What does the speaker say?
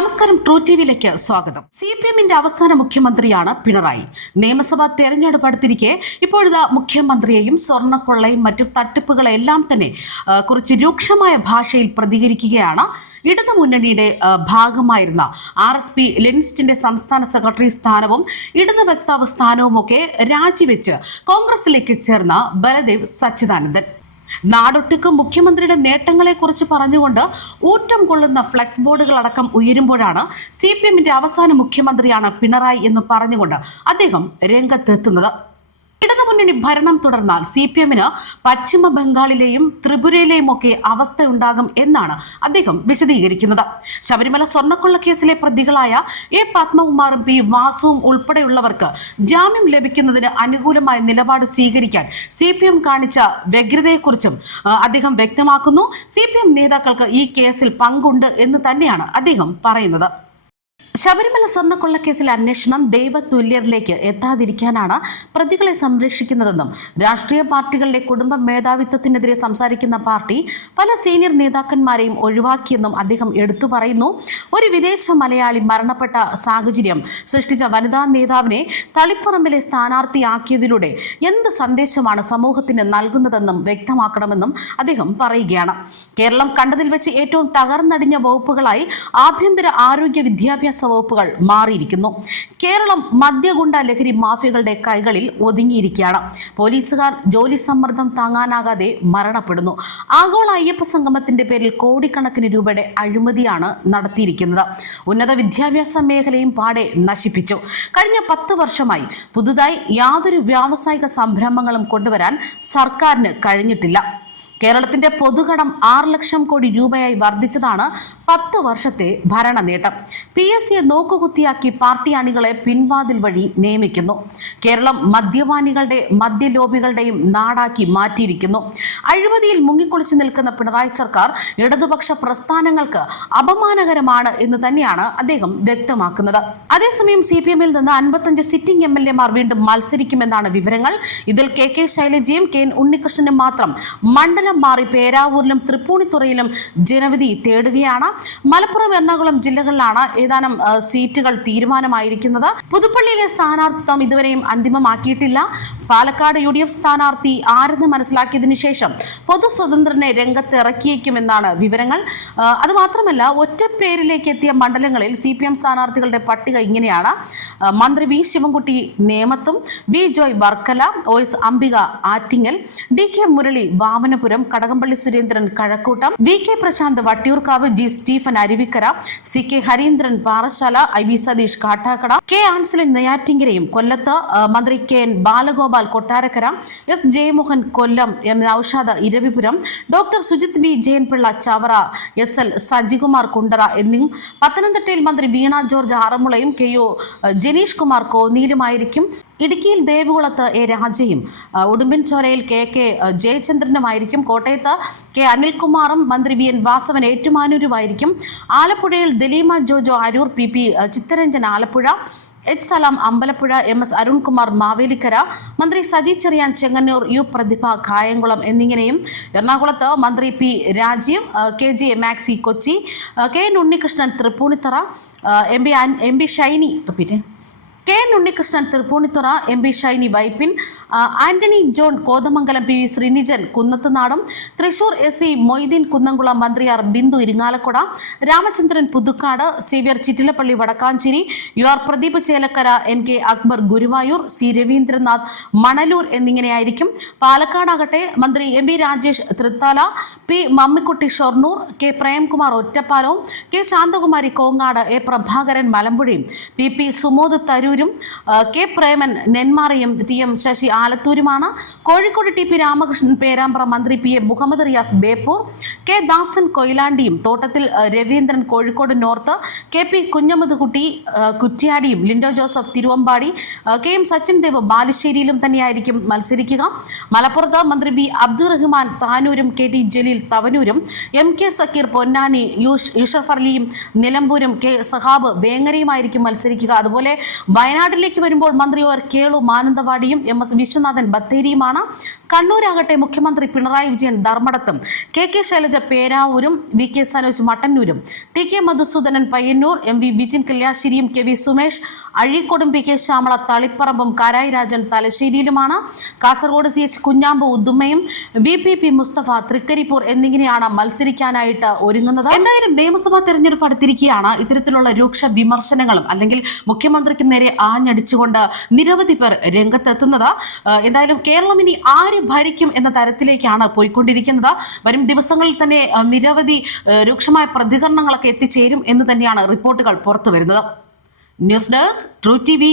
നമസ്കാരം, ട്രൂ ടിവിയിലേക്ക് സ്വാഗതം. CPM-ന്റെ അവസാന മുഖ്യമന്ത്രിയാണ് പിണറായി. നിയമസഭാ തെരഞ്ഞെടുപ്പ് അടുത്തിരിക്കെ ഇപ്പോഴത്തെ മുഖ്യമന്ത്രിയെയും സ്വർണ്ണക്കൊള്ളയും മറ്റു തട്ടിപ്പുകളെല്ലാം തന്നെ കുറിച്ച് രൂക്ഷമായ ഭാഷയിൽ പ്രതികരിക്കുകയാണ് ഇടതുമുന്നണിയുടെ ഭാഗമായിരുന്ന RSP ലെനിസ്റ്റിന്റെ സംസ്ഥാന സെക്രട്ടറി സ്ഥാനവും ഇടതു വക്താവ് സ്ഥാനവുമൊക്കെ രാജിവെച്ച് കോൺഗ്രസിലേക്ക് ചേർന്ന ബലദേവ് സച്ചിദാനന്ദൻ. നാടൊട്ടുക്ക് മുഖ്യമന്ത്രിയുടെ നേട്ടങ്ങളെക്കുറിച്ച് പറഞ്ഞുകൊണ്ട് ഊറ്റം കൊള്ളുന്ന ഫ്ലെക്സ് ബോർഡുകളടക്കം ഉയരുമ്പോഴാണ് CPM-ന്റെ അവസാന മുഖ്യമന്ത്രിയാണ് പിണറായി എന്ന് പറഞ്ഞുകൊണ്ട് അദ്ദേഹം രംഗത്തെത്തുന്നത്. ഇടതുമുന്നണി ഭരണം തുടർന്നാൽ CPM-ന് പശ്ചിമ ബംഗാളിലെയും ത്രിപുരയിലെയും ഒക്കെ അവസ്ഥയുണ്ടാകും എന്നാണ് അദ്ദേഹം വിശദീകരിക്കുന്നത്. ശബരിമല സ്വർണ്ണക്കൊള്ള കേസിലെ പ്രതികളായ A. പത്മകുമാറും P. വാസുവും ഉൾപ്പെടെയുള്ളവർക്ക് ജാമ്യം ലഭിക്കുന്നതിന് അനുകൂലമായ നിലപാട് സ്വീകരിക്കാൻ CPM കാണിച്ച വ്യഗ്രതയെക്കുറിച്ചും അദ്ദേഹം വ്യക്തമാക്കുന്നു. CPM നേതാക്കൾക്ക് ഈ കേസിൽ പങ്കുണ്ട് എന്ന് തന്നെയാണ് അദ്ദേഹം പറയുന്നത്. ശബരിമല സ്വർണ്ണക്കൊള്ളക്കേസിലെ അന്വേഷണം ദൈവതുല്യരിലേക്ക് എത്താതിരിക്കാനാണ് പ്രതികളെ സംരക്ഷിക്കുന്നതെന്നും രാഷ്ട്രീയ പാർട്ടികളുടെ കുടുംബ മേധാവിത്വത്തിനെതിരെ സംസാരിക്കുന്ന പാർട്ടി പല സീനിയർ നേതാക്കന്മാരെയും ഒഴിവാക്കിയെന്നും അദ്ദേഹം എടുത്തു പറയുന്നു. ഒരു വിദേശ മലയാളി മരണപ്പെട്ട സാഹചര്യം സൃഷ്ടിച്ച വനിതാ നേതാവിനെ തളിപ്പറമ്പിലെ സ്ഥാനാർത്ഥിയാക്കിയതിലൂടെ എന്ത് സന്ദേശമാണ് സമൂഹത്തിന് നൽകുന്നതെന്നും വ്യക്തമാക്കണമെന്നും അദ്ദേഹം പറയുകയാണ്. കേരളം കണ്ടതിൽ വെച്ച് ഏറ്റവും തകർന്നടിഞ്ഞ വകുപ്പുകളായി ആഭ്യന്തര ആരോഗ്യ വിദ്യാഭ്യാസ വകുപ്പുകൾ മാറിയിരിക്കുന്നു. കേരളം മദ്യഗുണ്ട ലഹരി മാഫിയകളുടെ കൈകളിൽ ഒതുങ്ങിയിരിക്കുകയാണ്. പോലീസുകാർ ജോലി സമ്മർദ്ദം താങ്ങാനാകാതെ മരണപ്പെടുന്നു. ആഗോള അയ്യപ്പ സംഗമത്തിന്റെ പേരിൽ കോടിക്കണക്കിന് രൂപയുടെ അഴിമതിയാണ് നടത്തിയിരിക്കുന്നത്. ഉന്നത വിദ്യാഭ്യാസ മേഖലയും പാടെ നശിപ്പിച്ചു. കഴിഞ്ഞ 10 വർഷമായി പുതുതായി യാതൊരു വ്യാവസായിക സംരംഭങ്ങളും കൊണ്ടുവരാൻ സർക്കാരിന് കഴിഞ്ഞിട്ടില്ല. കേരളത്തിന്റെ പൊതുകടം 6 ലക്ഷം കോടി രൂപയായി വർദ്ധിച്ചതാണ് 10 വർഷത്തെ ഭരണ നേട്ടം. PSCയെ നോക്കുകുത്തിയാക്കി പാർട്ടി അണികളെ പിൻവാതിൽ വഴി നിയമിക്കുന്നു. കേരളം മദ്യപാനികളുടെ മദ്യലോബികളുടെയും നാടാക്കി മാറ്റിയിരിക്കുന്നു. അഴിമതിയിൽ മുങ്ങിക്കുളിച്ചു നിൽക്കുന്ന പിണറായി സർക്കാർ ഇടതുപക്ഷ പ്രസ്ഥാനങ്ങൾക്ക് അപമാനകരമാണ് എന്ന് തന്നെയാണ് അദ്ദേഹം വ്യക്തമാക്കുന്നത്. അതേസമയം CPM-ൽ നിന്ന് 55 സിറ്റിംഗ് MLA-മാർ വീണ്ടും മത്സരിക്കുമെന്നാണ് വിവരങ്ങൾ. ഇതിൽ KK ശൈലജയും KN ഉണ്ണികൃഷ്ണനും മാത്രം മണ്ഡലം മാറി പേരാവൂരിലും തൃപ്പൂണിത്തുറയിലും ജനവിധി തേടുകയാണ്. മലപ്പുറം, എറണാകുളം ജില്ലകളിലാണ് ഏതാനും സീറ്റുകൾ തീരുമാനമായിരിക്കുന്നത്. പുതുപ്പള്ളിയിലെ സ്ഥാനാർത്ഥിത്വം ഇതുവരെയും അന്തിമമാക്കിയിട്ടില്ല. പാലക്കാട് UDF സ്ഥാനാർത്ഥി ആരെന്ന് മനസ്സിലാക്കിയതിനു ശേഷം പൊതു സ്വതന്ത്രനെ രംഗത്തിറക്കിയേക്കുമെന്നാണ് വിവരങ്ങൾ. അതുമാത്രമല്ല, ഒറ്റപ്പേരിലേക്ക് എത്തിയ മണ്ഡലങ്ങളിൽ CPM സ്ഥാനാർത്ഥികളുടെ പട്ടിക ഇങ്ങനെയാണ്. മന്ത്രി V. ശിവൻകുട്ടി നേമത്തും, B. Joy Varkala, OS Ambika Attingal, DK Murali Vamanapuram, Kadakampally Surendran Kazhakkoottam, VK Prasanth Vattiyoorkavu, G. Stephen Aruvikkara, CK Harindran Parassala, IV Satheesh Kattakada, K. Ansalan നെയ്യാറ്റിങ്കരയും കൊല്ലത്ത്, മന്ത്രി KN Balagopal Kottarakkara, S. Jayamohan Kollam, M. Noushad Eravipuram, doctor Sujith V. Jayanpillai Chavara, SL Sajikumar Kundara എന്നിവ, പത്തനംതിട്ടയിൽ മന്ത്രി വീണ ജോർജ് ആറന്മുളയും KO ജനീഷ് കുമാർ കോന്നിയിലുമായിരിക്കും. ഇടുക്കിയിൽ ദേവികുളത്ത് A. രാജയും, ഉടുമ്പൻചോലയിൽ KK ജയചന്ദ്രനുമായിരിക്കും. കോട്ടയത്ത് K. അനിൽകുമാറും മന്ത്രി VN വാസവൻ ഏറ്റുമാനൂരുമായിരിക്കും. ആലപ്പുഴയിൽ ദലീമ ജോജോ അരൂർ, PP ചിത്തരഞ്ജൻ ആലപ്പുഴ, H. സലാം അമ്പലപ്പുഴ, MS അരുൺകുമാർ മാവേലിക്കര, മന്ത്രി സജി ചെറിയാൻ ചെങ്ങന്നൂർ, U. പ്രതിഭ കായംകുളം എന്നിങ്ങനെയും. എറണാകുളത്ത് മന്ത്രി P. Rajeev, KJ Maxi Kochi, KN Unnikrishnan Tripunithura, MB Shiny KN Unnikrishnan Tripunithura, MB Shiny Vypin, Antony John Kothamangalam, PV Sreenijan കുന്നത്തുനാടും, തൃശൂർ SC മൊയ്തീൻ കുന്നംകുളം, മന്ത്രി R. Bindu Irinjalakuda, Ramachandran Puthukkad, Xavier Chittilappilly Wadakkanchery, UR Pradeep Chelakkara, NK Akbar Guruvayur, C. Raveendranath Manalur എന്നിങ്ങനെയായിരിക്കും. പാലക്കാടാകട്ടെ മന്ത്രി MB Rajesh Thrithala, P. Mammikutty Shoranur, K. Premkumar ഒറ്റപ്പാലവും, K. Shanthakumari Kongad, A. Prabhakaran മലമ്പുഴയും, PP Sumod തരൂരും, K. Preman നെന്മാറയും, TM Sasi ആലത്തൂരുമാണ്. Kozhikode TP Ramakrishnan Perambra, മന്ത്രി PA മുഹമ്മദ് റിയാസ് ബേപ്പൂർ, K. ദാസൻ കൊയിലാണ്ടിയും, തോട്ടത്തിൽ രവീന്ദ്രൻ കോഴിക്കോട് നോർത്ത്, KP കുഞ്ഞമുതുകുട്ടി കുറ്റ്യാടിയും, ലിൻഡോ ജോസഫ് തിരുവമ്പാടി, KM സച്ചിൻ ദേവ് ബാലുശ്ശേരിയിലും തന്നെയായിരിക്കും മത്സരിക്കുക. മലപ്പുറത്ത് മന്ത്രി B. Abdurahman താനൂരും, KT Jaleel തവനൂരും, MK Zakir Ponnani, യൂഷഫ് അലിയും നിലമ്പൂരും, K. സഹാബ് വേങ്ങരയുമായിരിക്കും മത്സരിക്കുക. അതുപോലെ വയനാട്ടിലേക്ക് വരുമ്പോൾ മന്ത്രി ഒ കേളു മാനന്തവാടിയും എം.എസ്. വിശ്വനാഥൻ ബത്തേരിയുമാണ്. കണ്ണൂരാകട്ടെ മുഖ്യമന്ത്രി പിണറായി വിജയൻ ധർമ്മടത്തും, കെ ശൈലജ പേരാവൂരും, വി.കെ. സനോജ് മട്ടന്നൂരും, ടി.കെ. മധുസൂദനൻ പയ്യന്നൂർ, എം.വി. വിജിൻ കല്യാശ്ശേരിയും, കെ.വി. സുമേഷ് അഴീക്കോടും, പി.കെ. ശ്യാമള തളിപ്പറമ്പും, കാരായി രാജൻ തലശ്ശേരിയിലുമാണ്. കാസർഗോഡ് സി.എച്ച്. കുഞ്ഞാമ്പു ഉദുമയും, വി.പി. മുസ്തഫ തൃക്കരിപ്പൂർ എന്നിങ്ങനെയാണ് മത്സരിക്കാനായിട്ട് ഒരുങ്ങുന്നത്. എന്തായാലും നിയമസഭാ തെരഞ്ഞെടുപ്പ് അടുത്തിരിക്കുകയാണ്. ഇത്തരത്തിലുള്ള രൂക്ഷ വിമർശനങ്ങളും അല്ലെങ്കിൽ മുഖ്യമന്ത്രിക്ക് നേരെ ആഞ്ഞടിച്ചുകൊണ്ട് നിരവധി പേർ രംഗത്തെത്തുന്നത്. എന്തായാലും കേരളം ഇനി ആര് ഭരിക്കും എന്ന തരത്തിലേക്കാണ് പോയിക്കൊണ്ടിരിക്കുന്നത്. വരും ദിവസങ്ങളിൽ തന്നെ നിരവധി രൂക്ഷമായ പ്രതികരണങ്ങളൊക്കെ എത്തിച്ചേരും എന്ന് തന്നെയാണ് റിപ്പോർട്ടുകൾ പുറത്തു വരുന്നത്. News desk true TV.